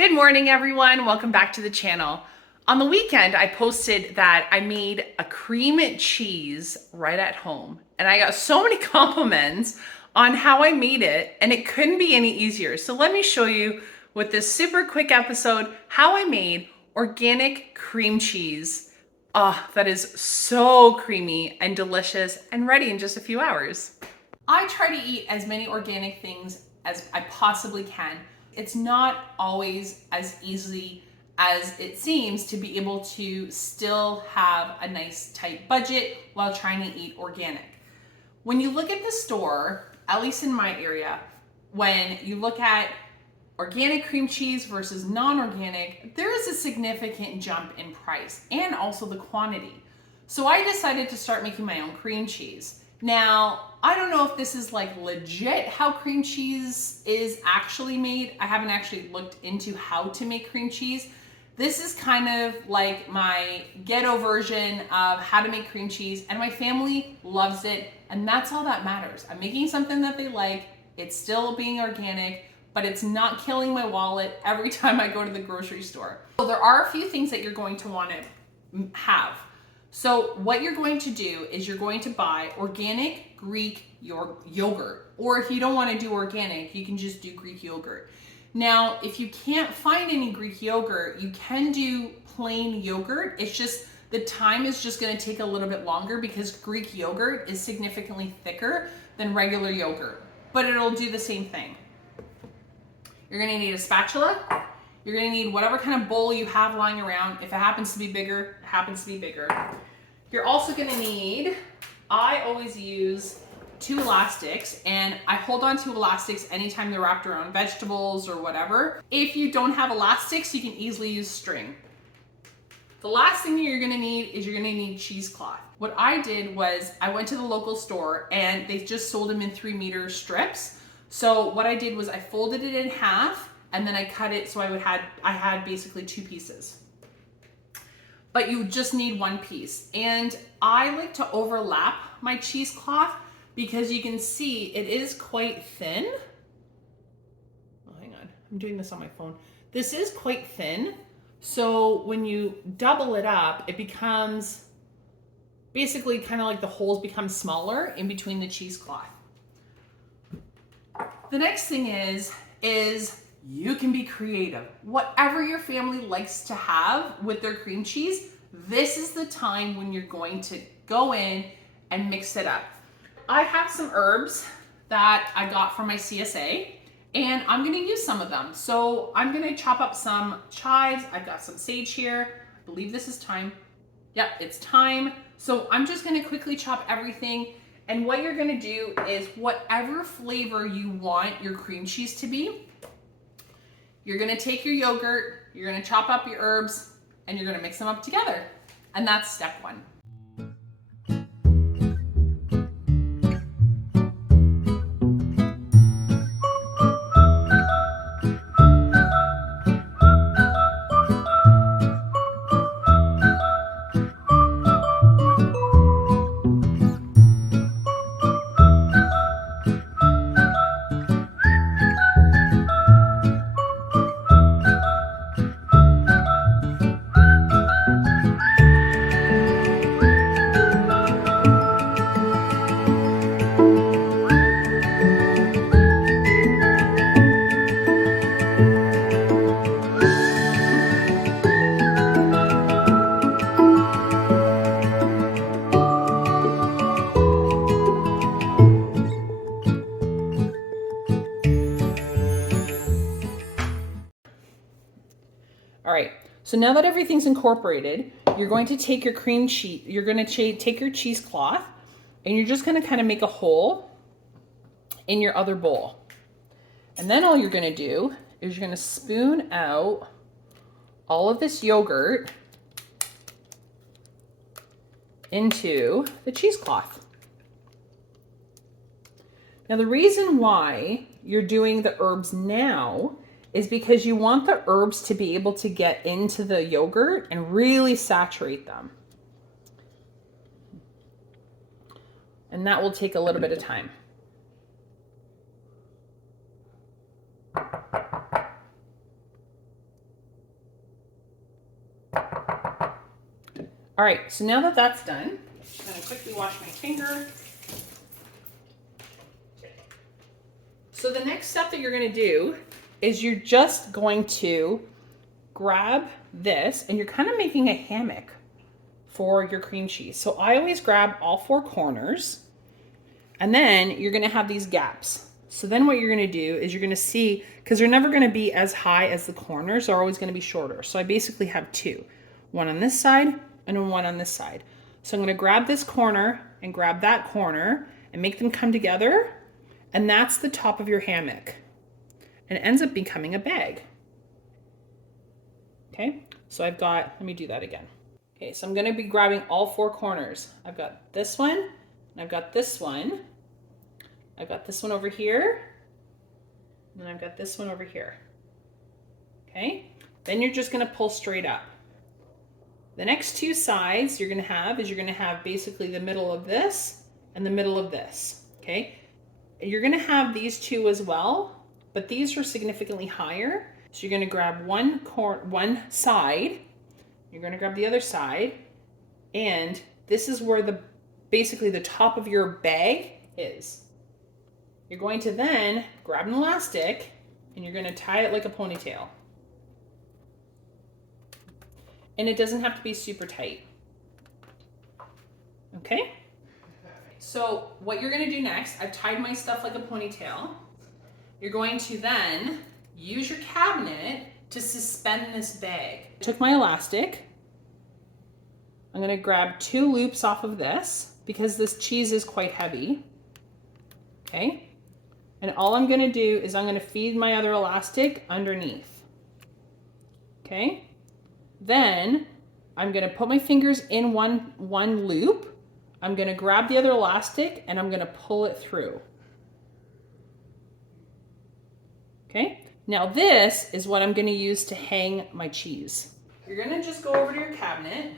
Good morning, everyone. Welcome back to the channel. On the weekend, I posted that I made a cream cheese right at home, and I got so many compliments on how I made it, and it couldn't be any easier. So let me show you with this super quick episode how I made organic cream cheese. Oh, that is so creamy and delicious and ready in just a few hours. I try to eat as many organic things as I possibly can. It's not always as easy as it seems to be able to still have a nice tight budget while trying to eat organic. When you look at the store, at least in my area, when you look at organic cream cheese versus non-organic, there is a significant jump in price and also the quantity. So I decided to start making my own cream cheese. Now, I don't know if this is like legit how cream cheese is actually made. I haven't actually looked into how to make cream cheese. This is kind of like my ghetto version of how to make cream cheese, and my family loves it, and that's all that matters. I'm making something that they like, it's still being organic, but it's not killing my wallet every time I go to the grocery store. So there are a few things that you're going to want to have. So what you're going to do is you're going to buy organic Greek yogurt, or if you don't want to do organic, you can just do Greek yogurt. Now, if you can't find any Greek yogurt, you can do plain yogurt. It's just the time is just going to take a little bit longer because Greek yogurt is significantly thicker than regular yogurt, but it'll do the same thing. You're going to need a spatula. You're going to need whatever kind of bowl you have lying around. If it happens to be bigger, it happens to be bigger. You're also going to need, I always use 2 elastics, and I hold on to elastics anytime they're wrapped around vegetables or whatever. If you don't have elastics, you can easily use string. The last thing you're going to need is you're going to need cheesecloth. What I did was I went to the local store and they just sold them in 3-meter strips. So what I did was I folded it in half, and then I cut it so I had basically 2 pieces. But you just need 1 piece. And I like to overlap my cheesecloth because you can see it is quite thin. Oh, hang on, I'm doing this on my phone. This is quite thin. So when you double it up, it becomes basically kind of like the holes become smaller in between the cheesecloth. The next thing is you can be creative. Whatever your family likes to have with their cream cheese, this is the time when you're going to go in and mix it up. I have some herbs that I got from my CSA, and I'm gonna use some of them. So I'm gonna chop up some chives. I've got some sage here. I believe this is thyme. Yep, it's thyme. So I'm just gonna quickly chop everything. And what you're gonna do is whatever flavor you want your cream cheese to be, you're gonna take your yogurt, you're gonna chop up your herbs, and you're gonna mix them up together. And that's step 1. All right, so now that everything's incorporated, you're going to take your cream cheese, you're going to take your cheesecloth, and you're just going to kind of make a hole in your other bowl. And then all you're going to do is you're going to spoon out all of this yogurt into the cheesecloth. Now the reason why you're doing the herbs now is because you want the herbs to be able to get into the yogurt and really saturate them. And that will take a little bit of time. All right, so now that that's done, I'm gonna quickly wash my finger. So the next step that you're gonna do is you're just going to grab this and you're kind of making a hammock for your cream cheese. So I always grab all 4 corners and then you're gonna have these gaps. So then what you're gonna do is you're gonna see, because they're never gonna be as high as the corners, they're always gonna be shorter. So I basically have 2, one on this side and one on this side. So I'm gonna grab this corner and grab that corner and make them come together. And that's the top of your hammock. And it ends up becoming a bag. Okay, so I've got, let me do that again. Okay, so I'm gonna be grabbing all 4 corners. I've got this one, and I've got this one. I've got this one over here, and I've got this one over here. Okay, then you're just gonna pull straight up. The next 2 sides you're gonna have basically the middle of this and the middle of this, okay? And you're gonna have these 2 as well, but these are significantly higher. So you're gonna grab one side, you're gonna grab the other side, and this is where basically the top of your bag is. You're going to then grab an elastic and you're gonna tie it like a ponytail. And it doesn't have to be super tight. Okay? So what you're gonna do next, I've tied my stuff like a ponytail. You're going to then use your cabinet to suspend this bag. I took my elastic. I'm gonna grab 2 loops off of this because this cheese is quite heavy. Okay? And all I'm gonna do is I'm gonna feed my other elastic underneath. Okay? Then I'm gonna put my fingers in one loop. I'm gonna grab the other elastic and I'm gonna pull it through. Okay? Now this is what I'm gonna use to hang my cheese. You're gonna just go over to your cabinet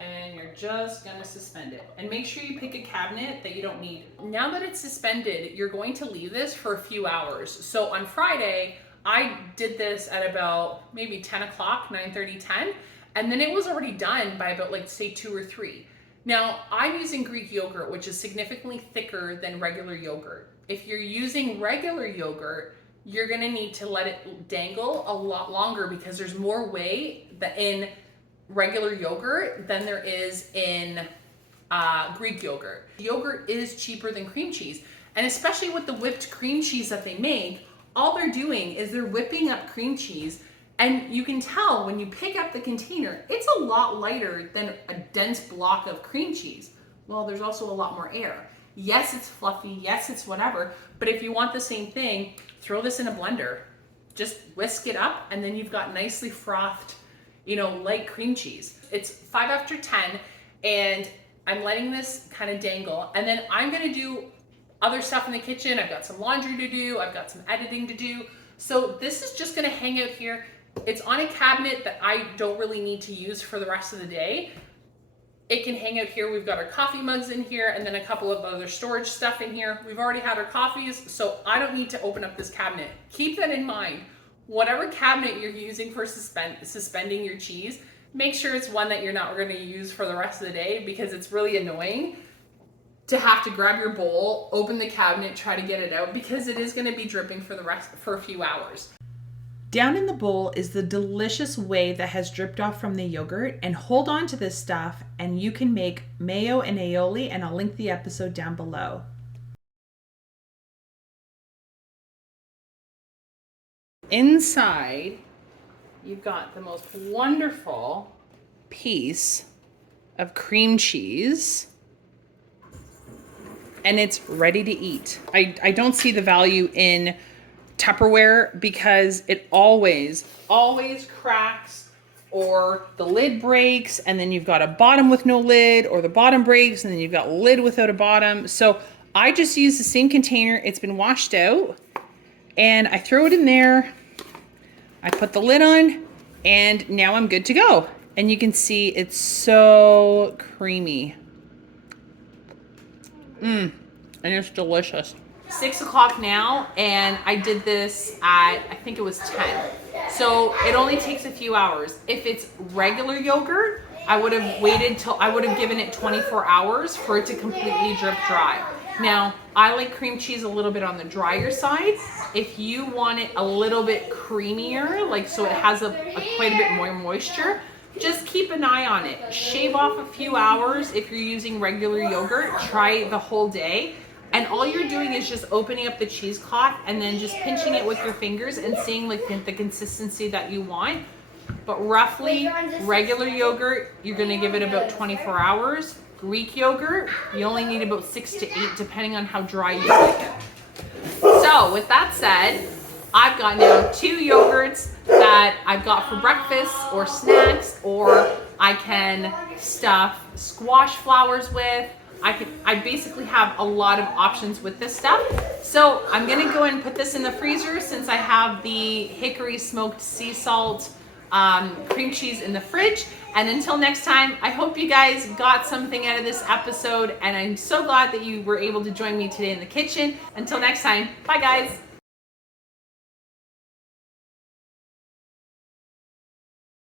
and you're just gonna suspend it. And make sure you pick a cabinet that you don't need. Now that it's suspended, you're going to leave this for a few hours. So on Friday, I did this at about maybe 10 o'clock, 9:30, 10, and then it was already done by about like say 2 or 3. Now I'm using Greek yogurt, which is significantly thicker than regular yogurt. If you're using regular yogurt, you're gonna need to let it dangle a lot longer because there's more whey in regular yogurt than there is in Greek yogurt. Yogurt is cheaper than cream cheese. And especially with the whipped cream cheese that they make, all they're doing is they're whipping up cream cheese, and you can tell when you pick up the container, it's a lot lighter than a dense block of cream cheese. Well, there's also a lot more air. Yes, it's fluffy, yes, it's whatever, but if you want the same thing, throw this in a blender. Just whisk it up, and then you've got nicely frothed, light cream cheese. It's 5 after 10, and I'm letting this kind of dangle, and then I'm gonna do other stuff in the kitchen. I've got some laundry to do, I've got some editing to do. So this is just gonna hang out here. It's on a cabinet that I don't really need to use for the rest of the day. It can hang out here. We've got our coffee mugs in here and then a couple of other storage stuff in here. We've already had our coffees, so I don't need to open up this cabinet. Keep that in mind. Whatever cabinet you're using for suspending your cheese, make sure it's one that you're not gonna use for the rest of the day, because it's really annoying to have to grab your bowl, open the cabinet, try to get it out, because it is gonna be dripping for a few hours. Down in the bowl is the delicious whey that has dripped off from the yogurt, and hold on to this stuff and you can make mayo and aioli, and I'll link the episode down below. Inside, you've got the most wonderful piece of cream cheese, and it's ready to eat. I don't see the value in Tupperware because it always cracks, or the lid breaks, and then you've got a bottom with no lid, or the bottom breaks and then you've got a lid without a bottom. So I just use the same container. It's been washed out, and I throw it in there. I put the lid on, and now I'm good to go. And you can see it's so creamy. And it's delicious. 6 o'clock now, and I did this at, I think it was 10. So it only takes a few hours. If it's regular yogurt, I would have given it 24 hours for it to completely drip dry. Now, I like cream cheese a little bit on the drier side. If you want it a little bit creamier, like so it has quite a bit more moisture, just keep an eye on it. Shave off a few hours if you're using regular yogurt. Try the whole day. And all you're doing is just opening up the cheesecloth and then just pinching it with your fingers and seeing like the consistency that you want. But roughly, regular yogurt, you're gonna give it about 24 hours. Greek yogurt, you only need about 6 to 8, depending on how dry you like it. So with that said, I've got now 2 yogurts that I've got for breakfast or snacks, or I can stuff squash flowers with. I basically have a lot of options with this stuff. So I'm gonna go and put this in the freezer since I have the hickory smoked sea salt cream cheese in the fridge. And until next time, I hope you guys got something out of this episode, and I'm so glad that you were able to join me today in the kitchen. Until next time, bye guys.